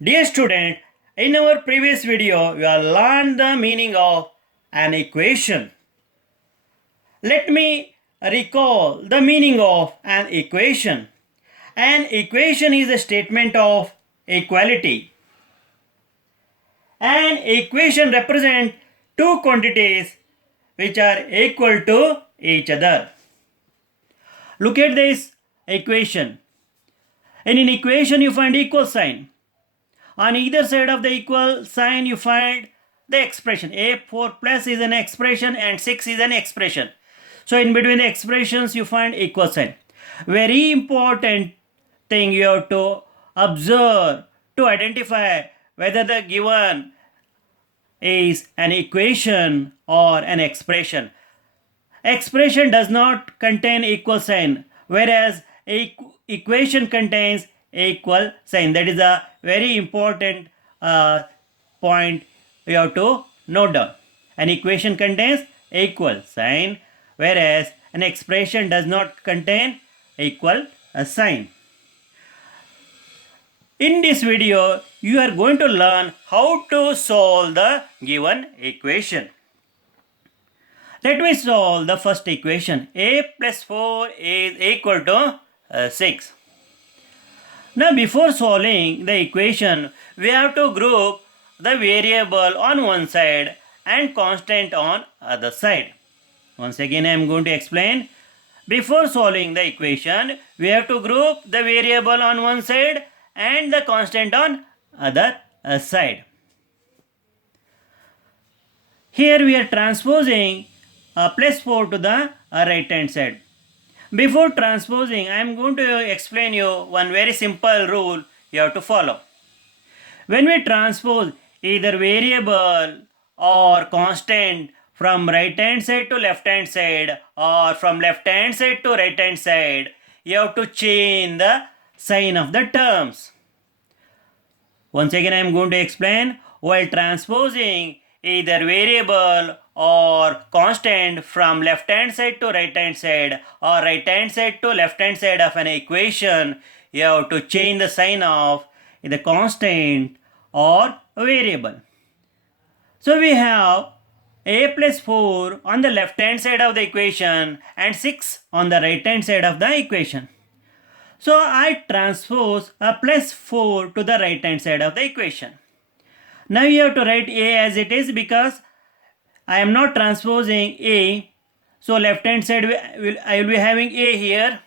Dear student, in our previous video, we have learned the meaning of an equation. Let me recall the meaning of an equation. An equation is a statement of equality. An equation represents two quantities which are equal to each other. Look at this equation. In an equation, you find equal sign. On either side of the equal sign, you find the expression. A4 plus is an expression and 6 is an expression. So in between the expressions, you find equal sign. Very important thing you have to observe to identify whether the given is an equation or an expression. Expression does not contain equal sign, whereas equation contains equal sign. That is a very important point you have to note down. An equation contains equal sign, whereas an expression does not contain equal sign. In this video, you are going to learn how to solve the given equation. Let me solve the first equation. A plus 4 is equal to 6. Now before solving the equation, we have to group the variable on one side and constant on other side. Once again I am going to explain. Before solving the equation, we have to group the variable on one side and the constant on other side. Here we are transposing plus 4 to the right hand side. Before transposing, I am going to explain you one very simple rule you have to follow. When we transpose either variable or constant from right hand side to left hand side or from left hand side to right hand side, you have to change the sign of the terms. Once again I am going to explain. While transposing either variable or constant from left hand side to right hand side or right hand side to left hand side of an equation, you have to change the sign of the constant or variable. So we have a plus 4 on the left hand side of the equation and 6 on the right hand side of the equation. So I transpose a plus 4 to the right hand side of the equation. Now you have to write a as it is because I am not transposing a. So left hand side I will be having a here,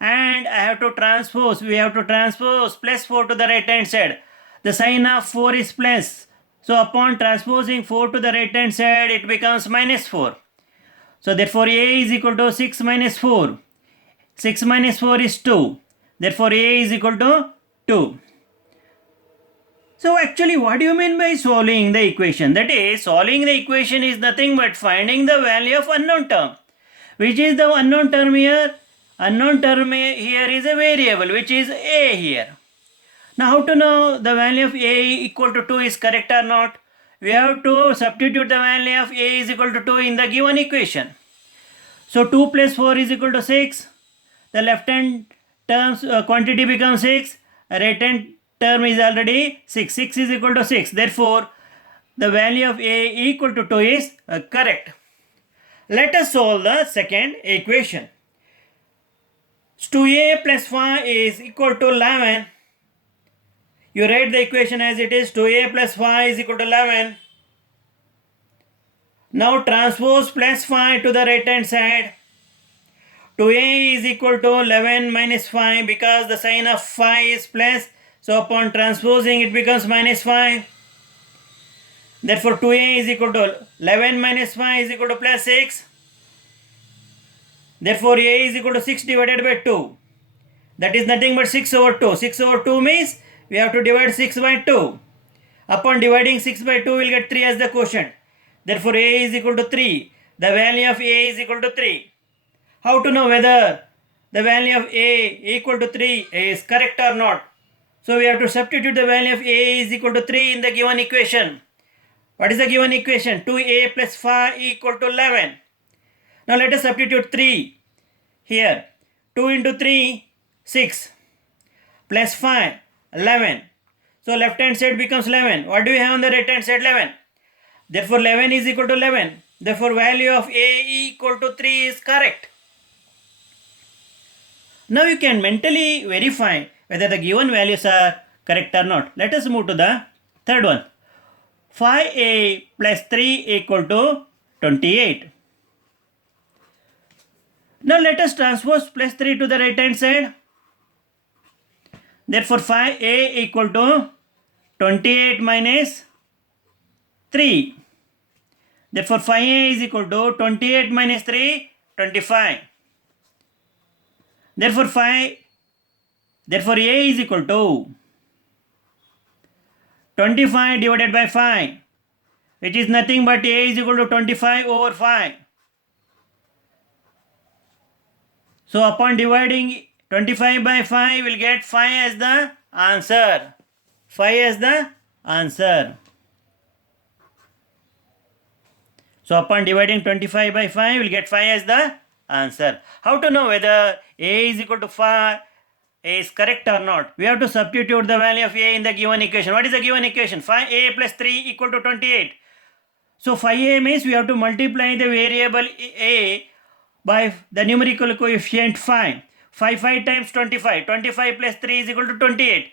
and I have to transpose. We have to transpose plus 4 to the right hand side. The sign of 4 is plus. So upon transposing 4 to the right hand side, it becomes minus 4. So therefore a is equal to 6 minus 4. 6 minus 4 is 2. Therefore a is equal to 2. So actually what do you mean by solving the equation? That is, solving the equation is nothing but finding the value of unknown term. Which is the unknown term here? Unknown term here is a variable, which is a here. Now how to know the value of a equal to 2 is correct or not? We have to substitute the value of a is equal to 2 in the given equation. So 2 plus 4 is equal to 6. The left hand terms quantity becomes 6. Right hand term is already 6. 6 is equal to 6. Therefore, the value of a equal to 2 is correct. Let us solve the second equation. 2a plus 5 is equal to 11. You write the equation as it is. 2a plus 5 is equal to 11. Now transpose plus 5 to the right hand side. 2a is equal to 11 minus 5 because the sign of 5 is plus. So upon transposing it becomes minus 5. Therefore 2a is equal to 11 minus 5 is equal to plus 6. Therefore a is equal to 6 divided by 2. That is nothing but 6 over 2. 6 over 2 means we have to divide 6 by 2. Upon dividing 6 by 2 we will get 3 as the quotient. Therefore a is equal to 3. The value of a is equal to 3. How to know whether the value of a equal to 3 is correct or not? So we have to substitute the value of a is equal to 3 in the given equation. What is the given equation? 2a plus 5 equal to 11. Now let us substitute 3 here. 2 into 3, 6. Plus 5, 11. So left hand side becomes 11. What do we have on the right hand side? 11. Therefore 11 is equal to 11. Therefore value of A equal to 3 is correct. Now you can mentally verify whether the given values are correct or not. Let us move to the third one. 5A plus 3 equal to 28. Now let us transpose plus 3 to the right hand side. Therefore 5A equal to 28 minus 3. Therefore 5A is equal to 28 minus 3, 25. Therefore A is equal to 25 divided by 5, which is nothing but A is equal to 25 over 5. So upon dividing 25 by 5, we will get 5 as the answer. 5 as the answer. So upon dividing 25 by 5, we will get 5 as the answer. How to know whether A is equal to 5 is correct or not? We have to substitute the value of A in the given equation. What is the given equation? 5A plus 3 equal to 28. So 5A means we have to multiply the variable A by the numerical coefficient 5. 5 times 25. 25 plus 3 is equal to 28.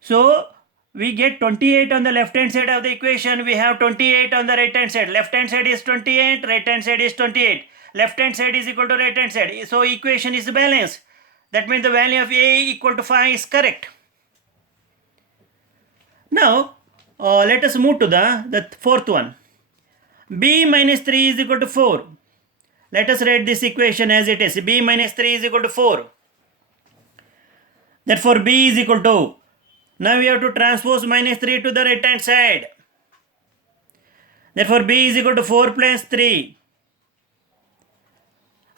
So we get 28 on the left hand side of the equation. We have 28 on the right hand side. Left hand side is 28. Right hand side is 28. Left hand side is equal to right hand side. So equation is balanced. That means the value of A equal to 5 is correct. Now let us move to the fourth one. B minus 3 is equal to 4. Let us write this equation as it is. B minus 3 is equal to 4. Therefore B is equal to, now we have to transpose minus 3 to the right hand side. Therefore B is equal to 4 plus 3.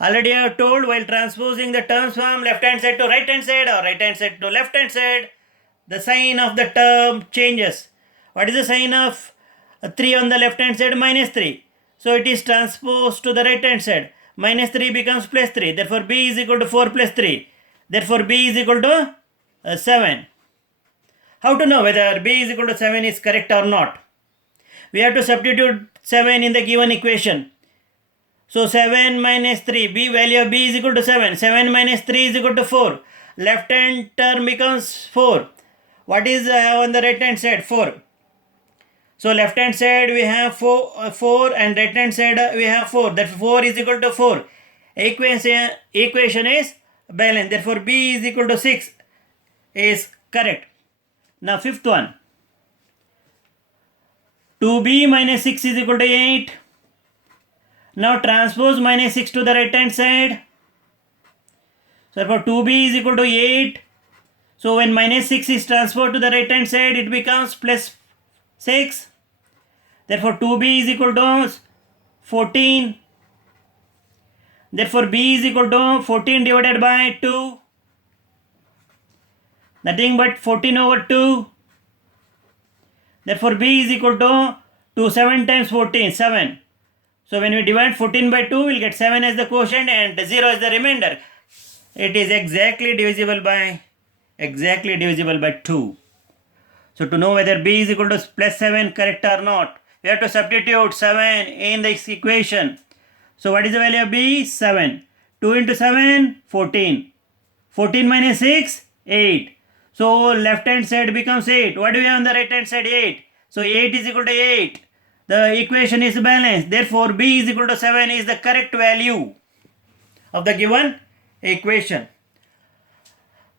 Already I have told, while transposing the terms from left hand side to right hand side or right hand side to left hand side, the sign of the term changes. What is the sign of 3 on the left hand side? Minus 3. So it is transposed to the right hand side. Minus 3 becomes plus 3. Therefore B is equal to 4 plus 3. Therefore B is equal to 7. How to know whether B is equal to 7 is correct or not? We have to substitute 7 in the given equation. So 7 minus 3, B value of B is equal to 7. 7 minus 3 is equal to 4. Left hand term becomes 4. What is on the right hand side? 4. So left hand side we have 4 and right hand side we have 4. That 4 is equal to 4. Equation is balanced. Therefore B is equal to 6 is correct. Now fifth one. 2B minus 6 is equal to 8. Now transpose minus 6 to the right hand side. So for 2B is equal to 8. So when minus 6 is transferred to the right hand side, it becomes plus 6. Therefore 2B is equal to 14. Therefore B is equal to 14 divided by 2. Nothing but 14 over 2. Therefore B is equal to 7 times 14, 7. So when we divide 14 by 2, we will get 7 as the quotient and 0 as the remainder. It is exactly divisible by 2. So to know whether B is equal to plus 7 correct or not, we have to substitute 7 in this equation. So what is the value of B? 7. 2 into 7, 14. 14 minus 6, 8. So left hand side becomes 8. What do we have on the right hand side? 8. So 8 is equal to 8. The equation is balanced. Therefore B is equal to 7 is the correct value of the given equation.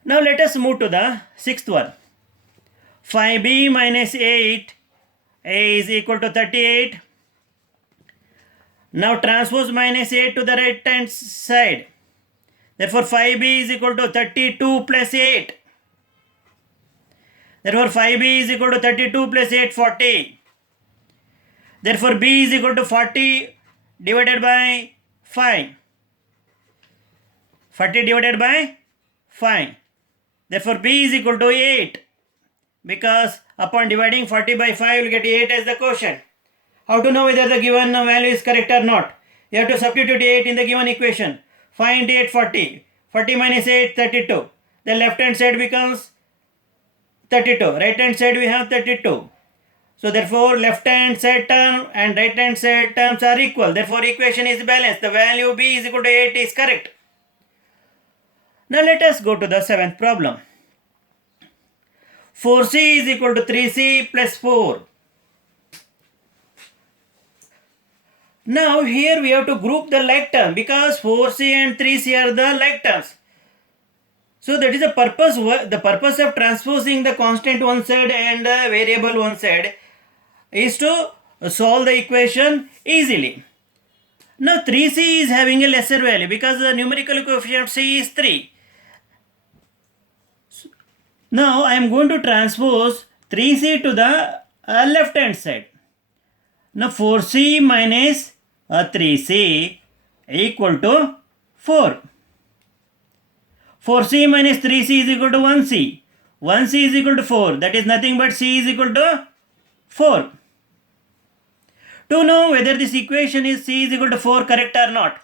Now let us move to the sixth one. 5B minus 8 is equal to 38. Now transpose minus 8 to the right hand side. Therefore 5B is equal to 32 plus 8. Therefore 5B is equal to 32 plus 8, 40. Therefore B is equal to 40 divided by 5. 40 divided by 5. Therefore B is equal to 8. Because upon dividing 40 by 5, you will get 8 as the quotient. How to know whether the given value is correct or not? You have to substitute 8 in the given equation. 5 into 8, 40. 40 minus 8, 32. The left hand side becomes 32. Right hand side we have 32. So therefore left hand side term and right hand side terms are equal. Therefore equation is balanced. The value b is equal to 8 is correct. Now let us go to the seventh problem. 4c is equal to 3c plus 4. Now here we have to group the like term because 4c and 3c are the like terms. So that is the purpose. The purpose of transposing the constant one side and the variable one side is to solve the equation easily. Now 3c is having a lesser value because the numerical coefficient of c is 3. Now I am going to transpose 3c to the left hand side. Now 4c minus 3c equal to 4. 4c minus 3c is equal to 1c. 1c is equal to 4. That is nothing but c is equal to 4. To know whether this equation is c is equal to 4 correct or not,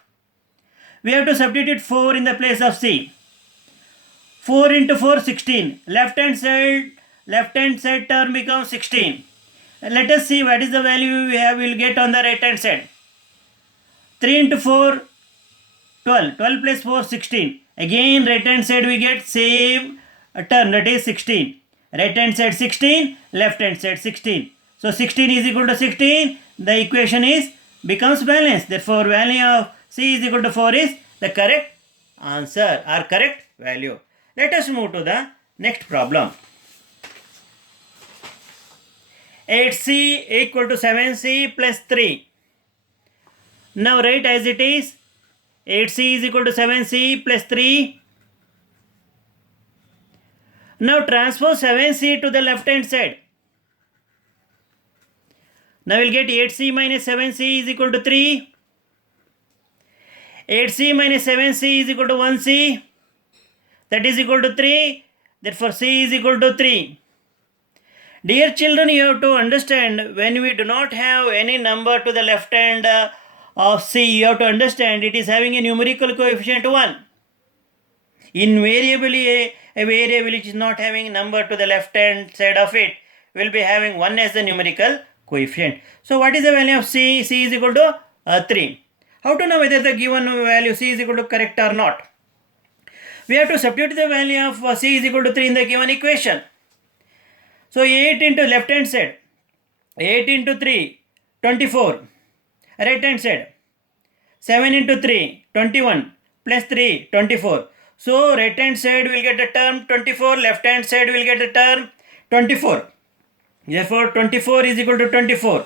we have to substitute 4 in the place of c. 4 into 4, 16. Left hand side term becomes 16. Let us see what is the value we will get on the right hand side. 3 into 4, 12. 12 plus 4, 16. Again right hand side we get same term, that is 16. Right hand side 16, left hand side 16. So 16 is equal to 16. The equation becomes balanced. Therefore value of c is equal to 4 is the correct answer or correct value. Let us move to the next problem. 8c equal to 7c plus 3. Now write as it is. 8c is equal to 7c plus 3. Now transpose 7c to the left hand side. Now we'll get 8c minus 7c is equal to 3. 8c minus 7c is equal to 1c. That is equal to 3. Therefore c is equal to 3. Dear children, you have to understand when we do not have any number to the left hand of c, you have to understand it is having a numerical coefficient 1. Invariably a variable which is not having number to the left hand side of it will be having 1 as the numerical coefficient. So what is the value of c? C is equal to 3. How to know whether the given value c is equal to correct or not? We have to substitute the value of c is equal to 3 in the given equation. So 8 into left hand side, 8 into 3, 24. Right hand side, 7 into 3, 21, plus 3, 24. So right hand side will get a term 24, left hand side will get a term 24. Therefore 24 is equal to 24.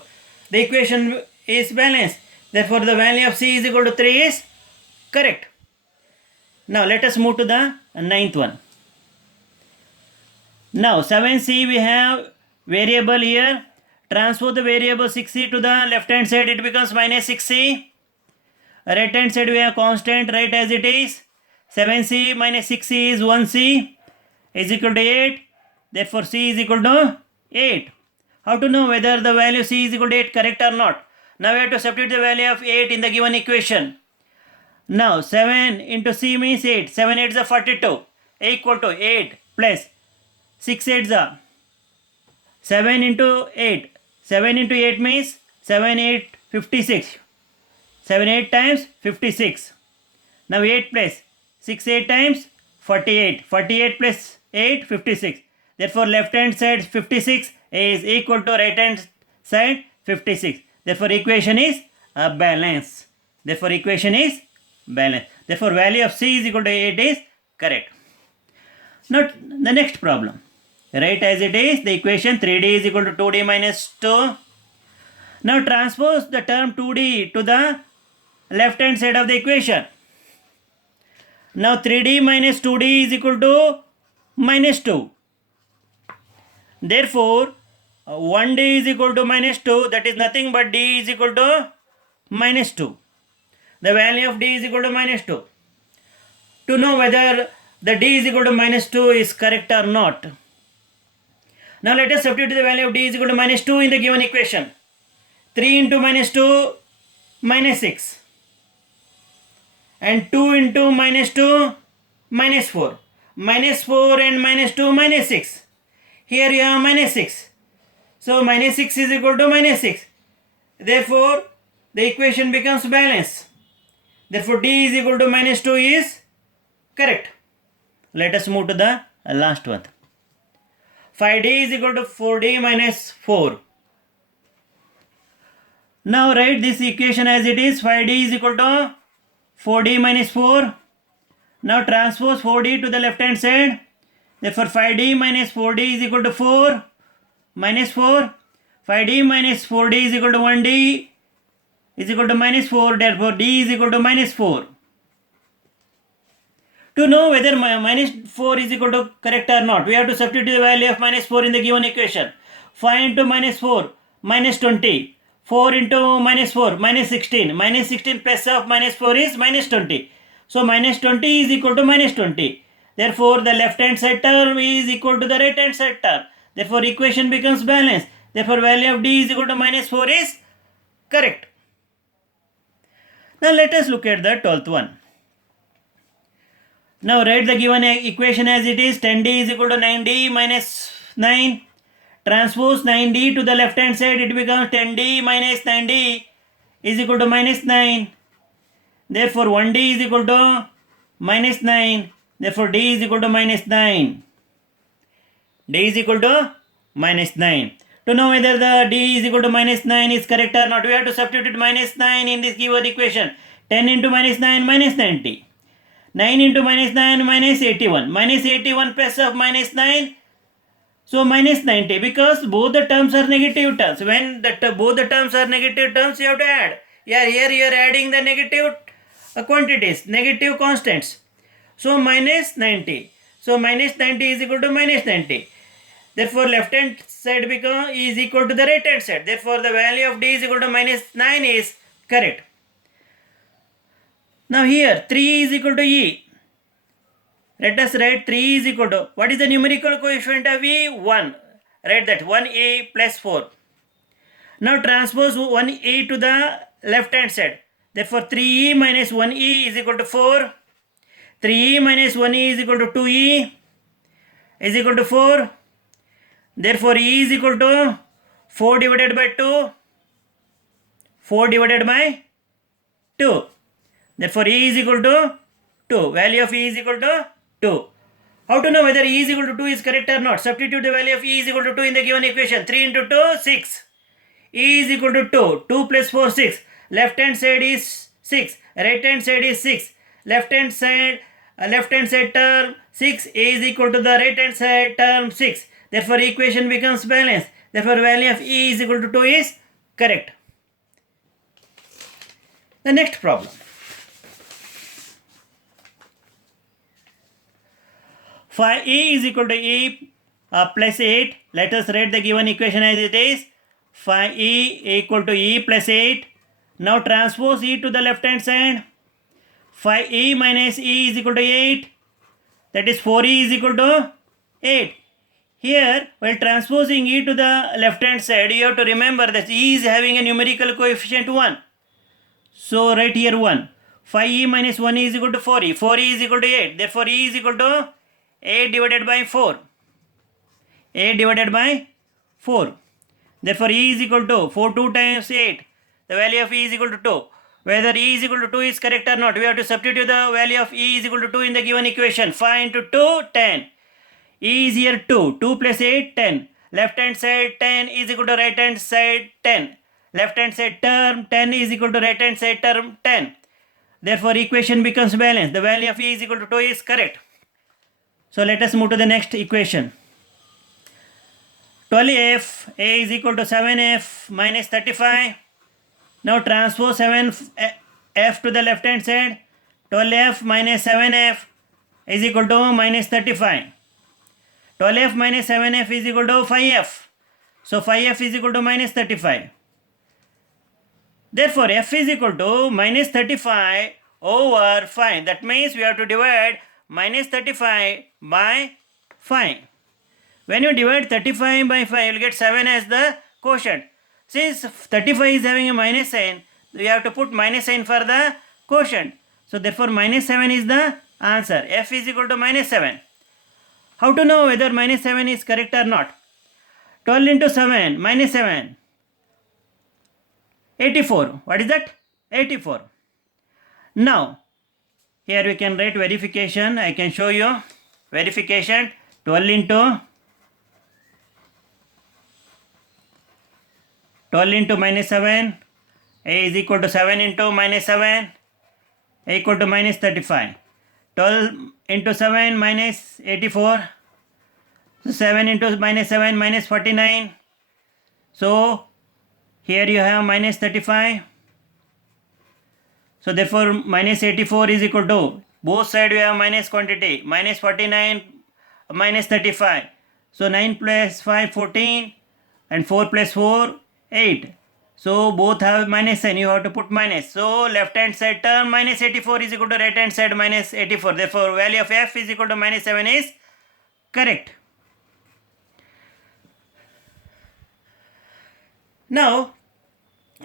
The equation is balanced. Therefore the value of c is equal to 3 is correct. Now let us move to the ninth one. Now 7c we have variable here. Transpose the variable 6c to the left hand side, it becomes minus 6c. Right hand side we have constant, right as it is. 7c minus 6c is 1c is equal to 8. Therefore c is equal to 8. How to know whether the value c is equal to 8 correct or not? Now we have to substitute the value of 8 in the given equation. Now 7 into c means 8. 7 8s are 42 equal to 8 plus 6 8s are 7 into 8. 7 into 8 means 7 8 56. 7 8 times 56. Now 8 plus 6 8 times 48. 48 plus 8 56. Therefore left hand side 56 is equal to right hand side 56. Therefore equation is balanced. Therefore equation is balanced. Therefore value of c is equal to 8 is correct. Now the next problem. Right as it is, the equation 3d is equal to 2d minus 2. Now transpose the term 2d to the left hand side of the equation. Now 3d minus 2d is equal to minus 2. Therefore 1d is equal to minus 2, that is nothing but d is equal to minus 2. The value of d is equal to minus 2. To know whether the d is equal to minus 2 is correct or not. Now let us substitute the value of d is equal to minus 2 in the given equation. 3 into minus 2, minus 6. And 2 into minus 2, minus 4. Minus 4 and minus 2, minus 6. Here you have minus 6. So minus 6 is equal to minus 6. Therefore, the equation becomes balanced. Therefore, D is equal to minus 2 is correct. Let us move to the last one. 5D is equal to 4D minus 4. Now write this equation as it is. 5D is equal to 4D minus 4. Now transpose 4D to the left hand side. Therefore 5D minus 4D is equal to 4 minus 4. 5D minus 4D is equal to 1D is equal to minus 4. Therefore D is equal to minus 4. To know whether minus 4 is equal to correct or not, we have to substitute the value of minus 4 in the given equation. 5 into minus 4, minus 20. 4 into minus 4, minus 16. Minus 16 plus of minus 4 is minus 20. So minus 20 is equal to minus 20. Therefore, the left hand side term is equal to the right hand side term. Therefore, equation becomes balanced. Therefore, value of D is equal to minus 4 is correct. Now, let us look at the 12th one. Now, write the given equation as it is. 10D is equal to 9D minus 9. Transpose 9D to the left hand side. It becomes 10D minus 9D is equal to minus 9. Therefore, 1D is equal to minus 9. Therefore, D is equal to minus 9. D is equal to minus 9. To know whether the D is equal to minus 9 is correct or not, we have to substitute minus 9 in this given equation. 10 into minus 9 minus 90. 9 into minus 9 minus 81. Minus 81 plus of minus 9. So minus 90, because both the terms are negative terms. When both the terms are negative terms, you have to add. Here you are adding the negative quantities, negative constants. So minus 90. So minus 90 is equal to minus 90. Therefore, left hand side is equal to the right hand side. Therefore, the value of D is equal to minus 9 is correct. Now here 3 is equal to E. Let us write 3 is equal to, what is the numerical coefficient of E? 1. Write that 1E plus 4. Now transpose 1E to the left hand side. Therefore 3E minus 1E is equal to 4. 3E minus 1E is equal to 2E is equal to 4. Therefore E is equal to 4 divided by 2. 4 divided by 2. Therefore E is equal to 2. Value of E is equal to 2. How to know whether E is equal to 2 is correct or not? Substitute the value of E is equal to 2 in the given equation. 3 into 2, 6. E is equal to 2. 2 plus 4, 6. Left hand side is 6. Right hand side is 6. Left hand side term 6 is equal to the right hand side term 6. Therefore, equation becomes balanced. Therefore, value of E is equal to 2 is correct. The next problem. Phi E is equal to E plus 8. Let us write the given equation as it is. Phi E equal to E plus 8. Now transpose E to the left hand side. Phi E minus E is equal to 8. That is 4E is equal to 8. Here, while transposing E to the left hand side, you have to remember that E is having a numerical coefficient 1. So write here 1. Phi E minus 1E is equal to 4E. 4E is equal to 8. Therefore, E is equal to 8 divided by 4. 8 divided by 4. Therefore, E is equal to 4 2 times 8. The value of E is equal to 2. Whether E is equal to 2 is correct or not, we have to substitute the value of E is equal to 2 in the given equation. 5 into 2, 10. E is here 2. 2 plus 8, 10. Left hand side 10 is equal to right hand side 10. Left hand side term 10 is equal to right hand side term 10. Therefore, equation becomes balanced. The value of E is equal to 2 is correct. So let us move to the next equation. 12F A is equal to 7F minus 35. Now transpose 7F to the left hand side. 12F minus 7F is equal to minus 35. 12F minus 7F is equal to 5F. So 5F is equal to minus 35. Therefore, F is equal to minus 35 over 5. That means we have to divide minus 35 by 5. When you divide 35 by 5, you will get 7 as the quotient. Since 35 is having a minus sign, we have to put minus sign for the quotient. So therefore, minus 7 is the answer. F is equal to minus 7. How to know whether minus 7 is correct or not? 12 into 7 minus 7. 84. What is that? 84. Now, here we can write verification. I can show you verification. 12 into minus 7. A is equal to 7 into minus 7. A equal to minus 35. 12 into 7 minus 84. So 7 into minus 7 minus 49. So here you have minus 35. So therefore minus 84 is equal to, both sides we have minus quantity, minus 49 minus 35. So 9 plus 5 14 and 4 plus 4 8. So both have minus sign, you have to put minus. So left hand side term minus 84 is equal to right hand side minus 84. Therefore value of f is equal to minus 7 is correct. Now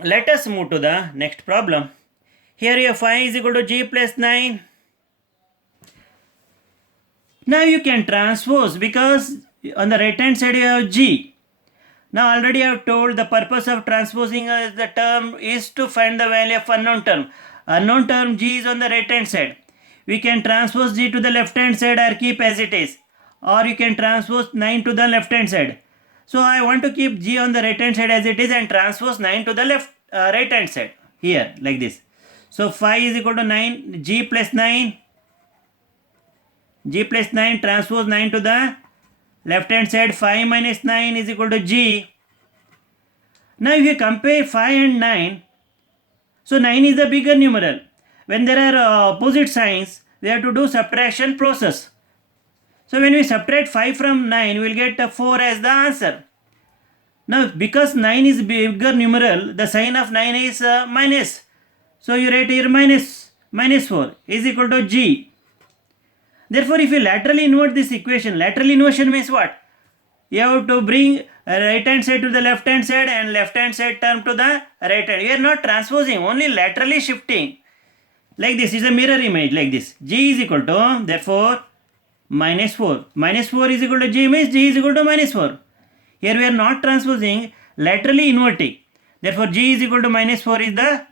let us move to the next problem. Here you have 5 is equal to g plus 9. Now you can transpose because on the right hand side you have g. Now already I have told the purpose of transposing the term is to find the value of unknown term. Unknown term g is on the right hand side. We can transpose g to the left hand side or keep as it is. Or you can transpose 9 to the left hand side. So I want to keep g on the right hand side as it is and transpose 9 to the right hand side. Here like this. So 5 is equal to 9, g plus 9. G plus 9 transpose 9 to the left hand side. 5 minus 9 is equal to g. Now if you compare 5 and 9, so 9 is the bigger numeral. When there are opposite signs, we have to do subtraction process. So when we subtract 5 from 9, we will get 4 as the answer. Now because 9 is bigger numeral, the sign of 9 is minus. So you write here minus 4 is equal to g. Therefore if you laterally invert this equation, lateral inversion means what? You have to bring right hand side to the left hand side and left hand side term to the right hand. You are not transposing, only laterally shifting. Like this is a mirror image like this. G is equal to, therefore minus 4. Minus 4 is equal to g means g is equal to minus 4. Here we are not transposing, laterally inverting. Therefore g is equal to minus 4 is the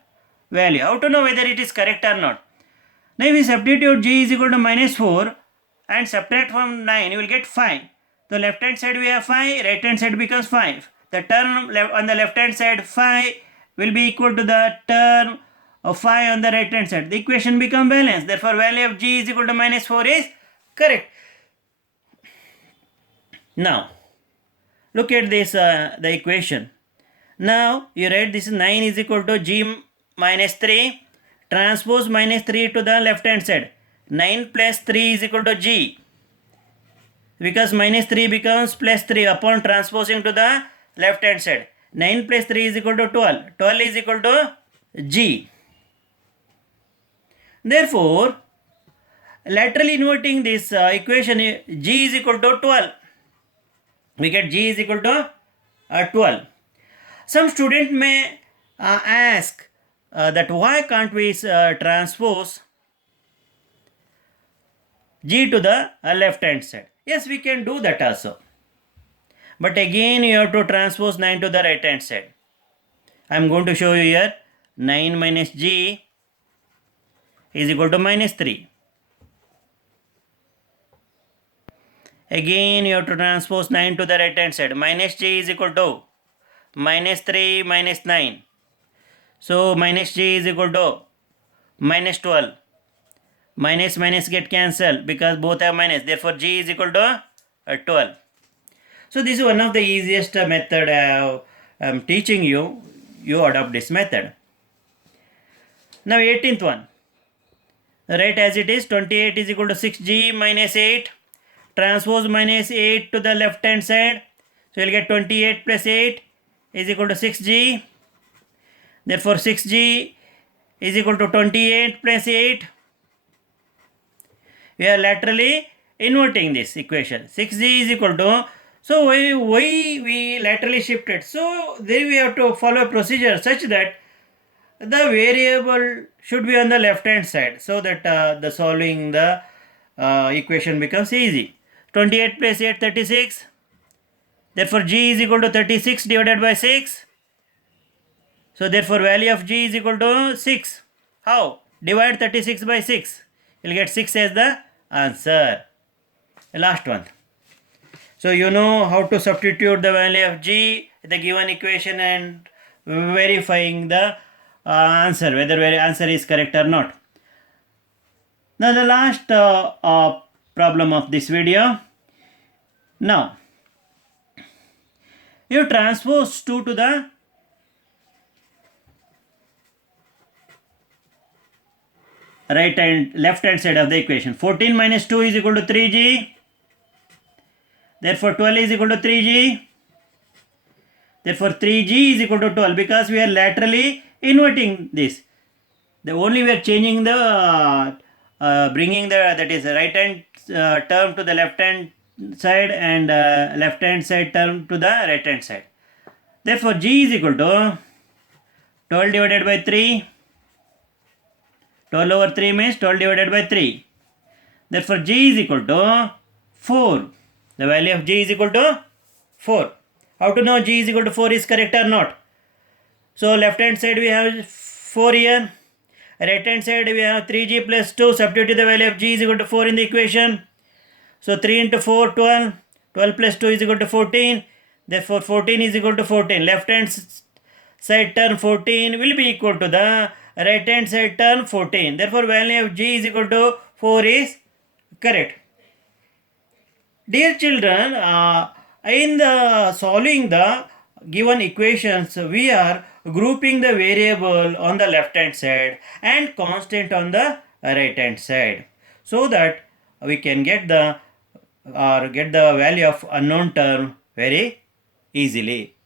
value. How to know whether it is correct or not? Now if we substitute g is equal to minus 4 and subtract from 9, you will get 5. So left hand side we have 5, right hand side becomes 5. The term on the left hand side 5 will be equal to the term of 5 on the right hand side. The equation becomes balanced. Therefore value of g is equal to minus 4 is correct. Now look at this the equation. Now you write this 9 is equal to g minus 3. Transpose minus 3 to the left hand side. 9 plus 3 is equal to g. Because minus 3 becomes plus 3 upon transposing to the left hand side. 9 plus 3 is equal to 12. 12 is equal to g. Therefore, laterally inverting this equation, g is equal to 12. We get g is equal to 12. Some student may ask that why can't we transpose g to the left hand side? Yes, we can do that also. But again you have to transpose 9 to the right hand side. I am going to show you here. 9 minus g is equal to minus 3. Again you have to transpose 9 to the right hand side. Minus g is equal to minus 3 minus 9. So minus g is equal to minus 12. Minus minus get cancelled because both have minus. Therefore g is equal to 12. So this is one of the easiest method I am teaching you. You adopt this method. Now 18th one. Write as it is. 28 is equal to 6g minus 8. Transpose minus 8 to the left hand side. So you will get 28 plus 8 is equal to 6g. Therefore 6g is equal to 28 plus 8. We are laterally inverting this equation. 6g is equal to, so why we laterally shifted? So there we have to follow a procedure such that the variable should be on the left hand side so that the solving the equation becomes easy. 28 plus 8 36. Therefore, g is equal to 36 divided by 6. So, therefore, value of g is equal to 6. How? Divide 36 by 6. You will get 6 as the answer. The last one. So, you know how to substitute the value of g in the given equation and verifying the answer, whether answer is correct or not. Now, the last problem of this video. Now, you transpose 2 to the left hand side of the equation. 14 minus 2 is equal to 3g. Therefore, 12 is equal to 3g. Therefore, 3g is equal to 12 because we are laterally inverting this. The only we are changing the bringing the that is right hand term to the left hand side and left hand side term to the right hand side. Therefore, g is equal to 12 divided by 3. 12 over 3 means 12 divided by 3. Therefore, g is equal to 4. The value of g is equal to 4. How to know g is equal to 4 is correct or not? So, left hand side we have 4 here. Right hand side we have 3g plus 2. Substitute the value of g is equal to 4 in the equation. So, 3 into 4, 12. 12 plus 2 is equal to 14. Therefore, 14 is equal to 14. Left hand side term 14 will be equal to the right hand side term 14. Therefore, value of g is equal to 4 is correct. Dear children, in the solving the given equations, we are grouping the variable on the left hand side and constant on the right hand side, so that we can get the value of unknown term very easily.